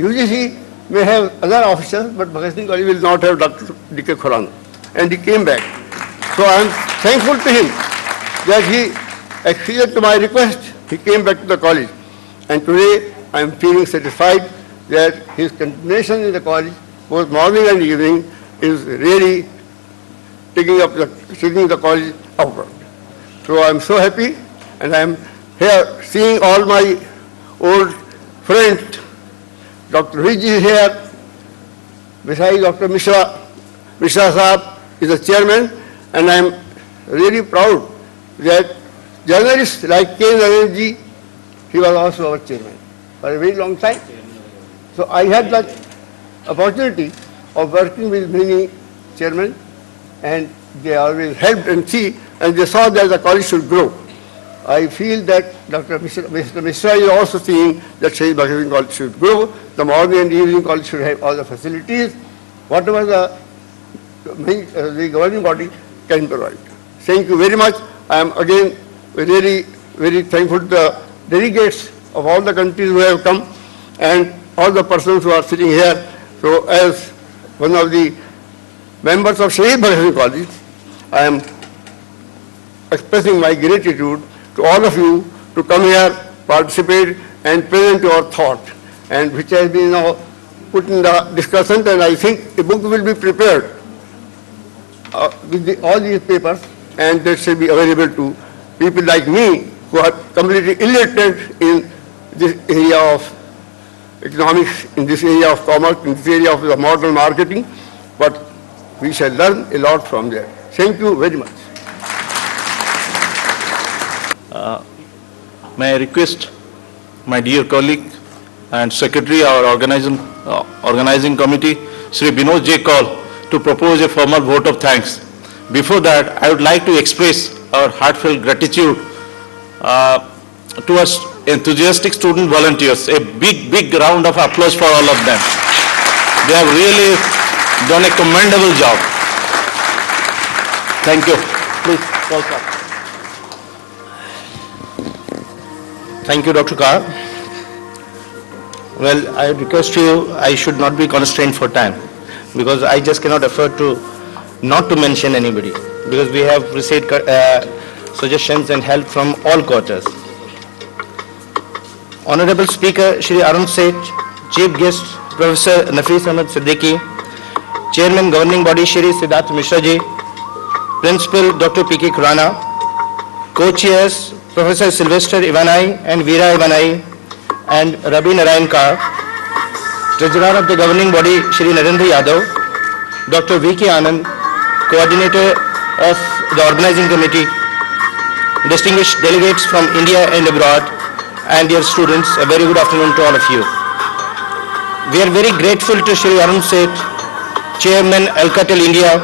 UGC may have other officers, but Bhagat Singh College will not have Dr. D.K. Khurana. And he came back. So I am thankful to him that he acceded to my request. He came back to the college. And today I am feeling satisfied that his continuation in the college, both morning and evening, is really taking the college upward. So I am so happy, and I am here seeing all my old friends. Dr. Vij is here. Besides Dr. Mishra Saab is the chairman, and I am really proud that journalists like K. Narendra ji, he was also our chairman for a very long time. So I had the opportunity of working with many chairmen, and they always helped and they saw that the college should grow. I feel that Mr. Mishra is also seeing that Shahid Bhagat Singh College should grow. The morning and evening college should have all the facilities, whatever the governing body can provide. Thank you very much. I am again very, very thankful to the delegates of all the countries who have come and all the persons who are sitting here. So as one of the members of Shahid Bhagat Singh College, I am expressing my gratitude to all of you to come here, participate and present your thought, and which has been now put in the discussion, and I think a book will be prepared with all these papers, and that should be available to people like me who are completely illiterate in this area of economics, in this area of commerce, in this area of the modern marketing, but we shall learn a lot from there. Thank you very much. May I request my dear colleague and secretary our organizing committee, Sri Binod J. Kaul, to propose a formal vote of thanks. Before that, I would like to express our heartfelt gratitude to our enthusiastic student volunteers. A big round of applause for all of them. They have really done a commendable job. Thank you. Please, welcome. Thank you, Dr. Kaur. Well, I request you, I should not be constrained for time, because I just cannot afford to not to mention anybody, because we have received suggestions and help from all quarters. Honorable Speaker Shri Arun Seth, Chief Guest Professor Nafis Ahmed Siddiqui, Chairman Governing Body Shri Siddharth Mishra ji, Principal Dr. P.K. Khurana, Co-Chairs Professor Sylvester Ivanai and Veera Ivanai and Rabi Narayan Kaur, Treasurer of the Governing Body Shri Narendra Yadav, Dr. V.K. Anand, Coordinator of the Organizing Committee, distinguished delegates from India and abroad, and dear students, a very good afternoon to all of you. We are very grateful to Shri Arun Seth, Chairman Alcatel India,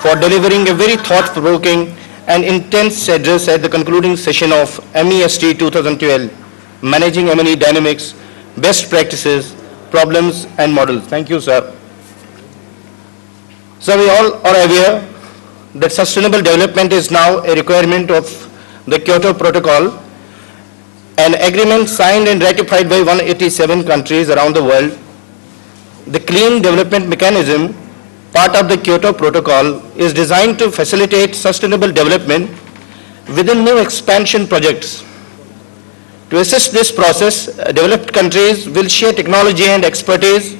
for delivering a very thought-provoking and intense address at the concluding session of MEST 2012, Managing M&E Dynamics, Best Practices, Problems and Models. Thank you, sir. So we all are aware that sustainable development is now a requirement of the Kyoto Protocol, an agreement signed and ratified by 187 countries around the world. The Clean Development Mechanism, part of the Kyoto Protocol, is designed to facilitate sustainable development within new expansion projects. To assist this process, developed countries will share technology and expertise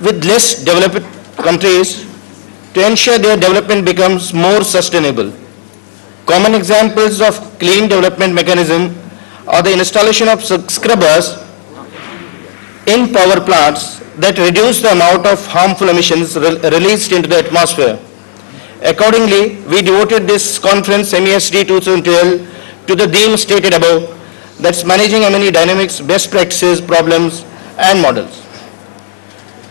with less developed countries to ensure their development becomes more sustainable. Common examples of Clean Development Mechanism are the installation of scrubbers in power plants that reduce the amount of harmful emissions released into the atmosphere. Accordingly, we devoted this conference, MESD 2012, to the theme stated above, that's Managing M&E Dynamics, Best Practices, Problems and Models.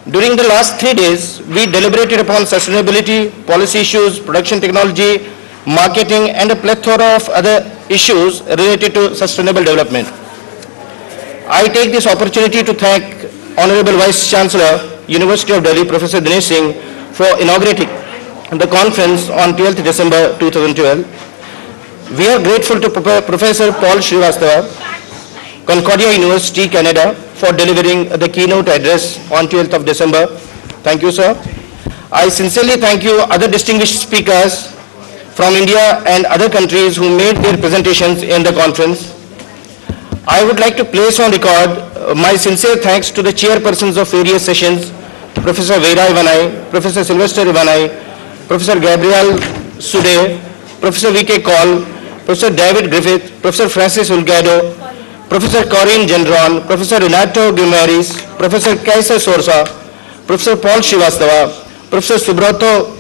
During the last 3 days, we deliberated upon sustainability, policy issues, production technology, marketing and a plethora of other issues related to sustainable development. I take this opportunity to thank Honorable Vice Chancellor, University of Delhi, Professor Dinesh Singh, for inaugurating the conference on 12th December 2012. We are grateful to Professor Paul Srivastava Concordia University, Canada, for delivering the keynote address on 12th of December. Thank you, sir. I sincerely thank you, other distinguished speakers from India and other countries who made their presentations in the conference. I would like to place on record my sincere thanks to the chairpersons of various sessions, Professor Vera Ivanai, Professor Sylvester Ivanai, Professor Gabriel Sude, Professor V.K. Call, Professor David Griffith, Professor Francis Ulgado, Professor Corinne Gendron, Professor Renato Guimaris, Professor Kaisa Sorsa, Professor Paul Srivastava, Professor Subrato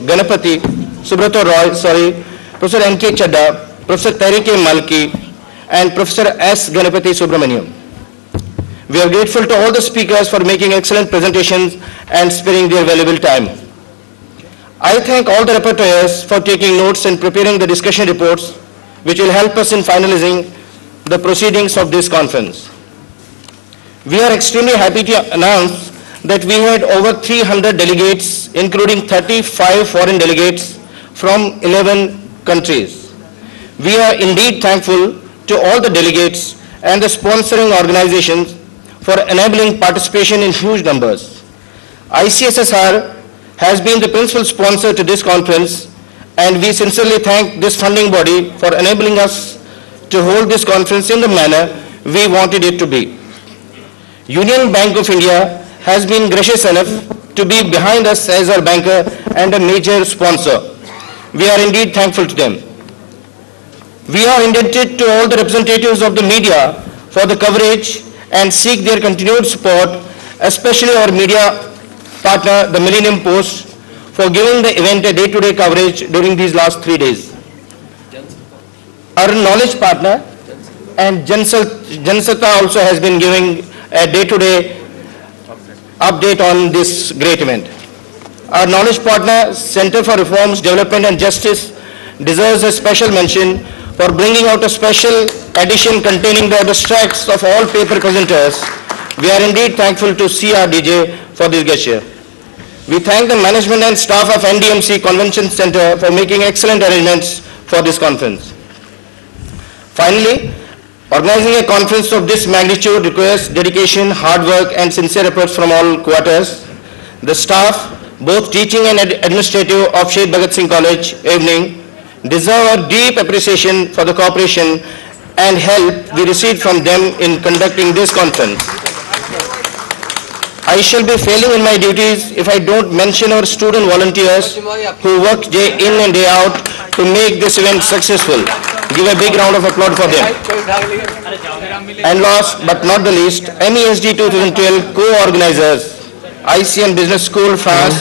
Roy, Professor N.K. Chadda, Professor Tariq Malki, and Professor S. Ganapati Subramaniam. We are grateful to all the speakers for making excellent presentations and sparing their valuable time. I thank all the rapporteurs for taking notes and preparing the discussion reports, which will help us in finalizing the proceedings of this conference. We are extremely happy to announce that we had over 300 delegates, including 35 foreign delegates from 11 countries. We are indeed thankful to all the delegates and the sponsoring organizations for enabling participation in huge numbers. ICSSR has been the principal sponsor to this conference, and we sincerely thank this funding body for enabling us to hold this conference in the manner we wanted it to be. Union Bank of India has been gracious enough to be behind us as our banker and a major sponsor. We are indeed thankful to them. We are indebted to all the representatives of the media for the coverage and seek their continued support, especially our media partner, the Millennium Post, for giving the event a day-to-day coverage during these last 3 days. Our knowledge partner and Jansata also has been giving a day-to-day update on this great event. Our knowledge partner, Center for Reforms, Development and Justice, deserves a special mention for bringing out a special edition containing the abstracts of all paper presenters. We are indeed thankful to CRDJ for this gesture. We thank the management and staff of NDMC Convention Center for making excellent arrangements for this conference. Finally, organizing a conference of this magnitude requires dedication, hard work, and sincere efforts from all quarters. The staff, both teaching and administrative of Shahid Bhagat Singh College, Evening, deserve a deep appreciation for the cooperation and help we received from them in conducting this conference. I shall be failing in my duties if I don't mention our student volunteers who work day in and day out to make this event successful. Give a big round of applause for them. And last but not the least, MESD 2012 co-organizers, ICM Business School, France,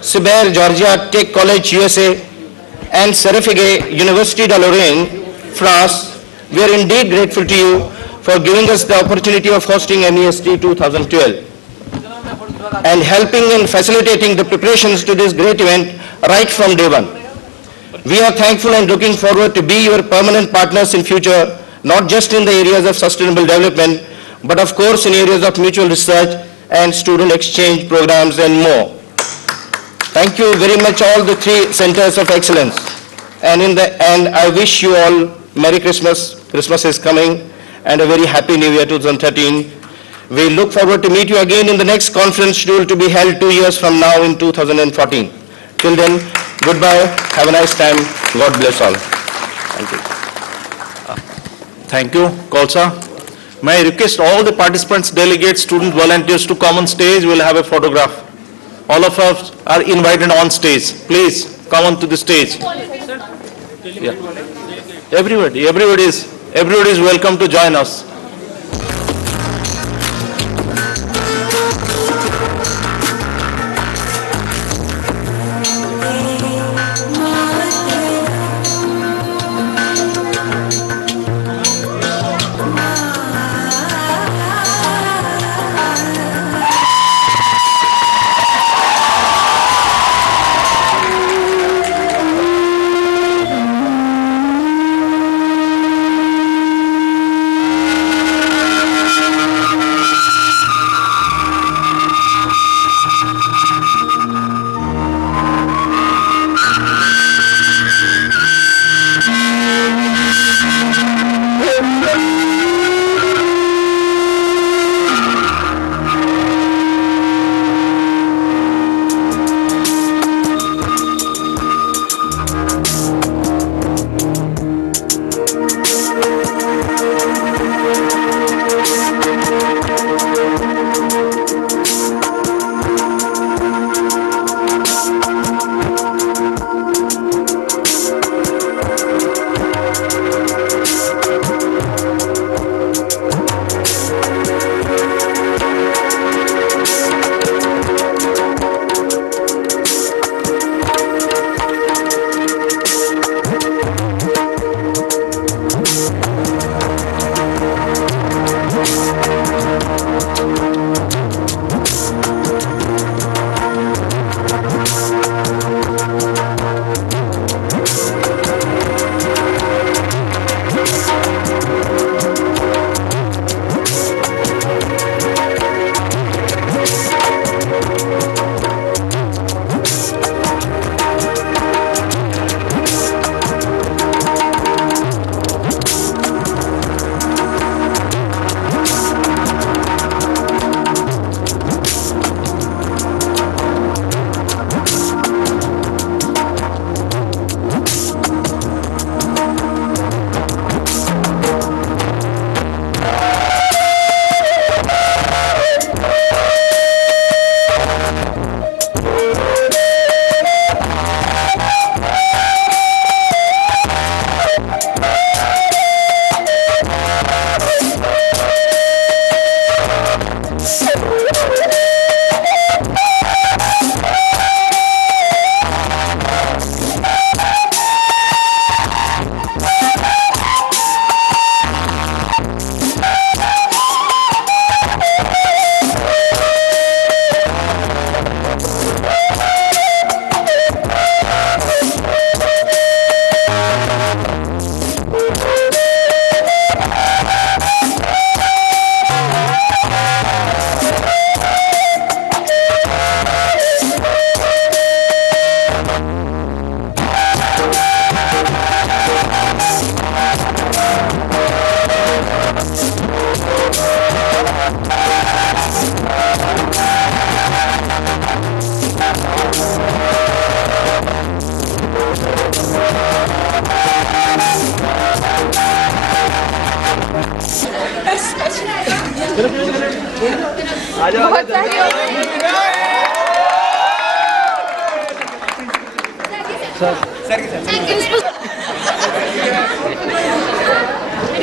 Cyber, Georgia Tech College, USA, and Serifige, Université de Lorraine, France. We are indeed grateful to you for giving us the opportunity of hosting MESD 2012 and helping and facilitating the preparations to this great event right from day one. We are thankful and looking forward to be your permanent partners in future, not just in the areas of sustainable development, but of course in areas of mutual research and student exchange programs and more. Thank you very much, all the 3 centers of excellence. And in the end, I wish you all Merry Christmas. Christmas is coming, and a very Happy New Year 2013. We look forward to meet you again in the next conference scheduled to be held 2 years from now in 2014. Till then, goodbye. Have a nice time. God bless all. Thank you. Thank you, Khalsa. May I request all the participants, delegates, student volunteers to come on stage. We'll have a photograph. All of us are invited on stage. Please come on to the stage. Yeah. Everybody is welcome to join us.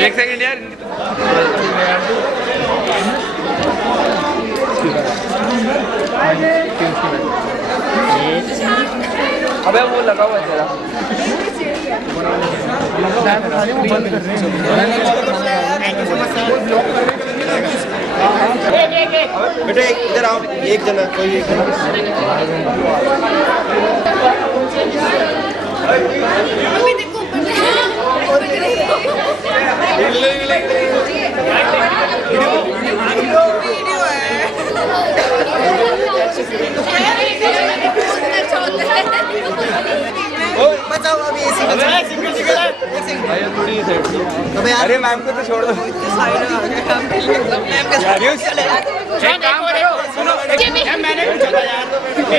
एक second यार अबे वो लगा हुआ है तेरा बेटा इधर आओ, एक जना कोई एक जना बचाओ अभी अरे मैम को तो छोड़ दो मैंने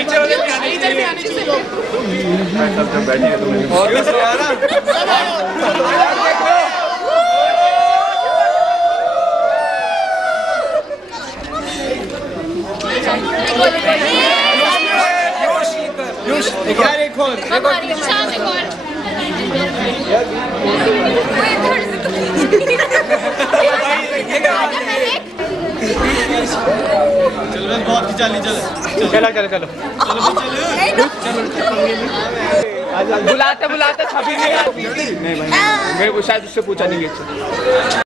चलो बुलाते छवि नहीं, मैं शायद उससे पूछा नहीं।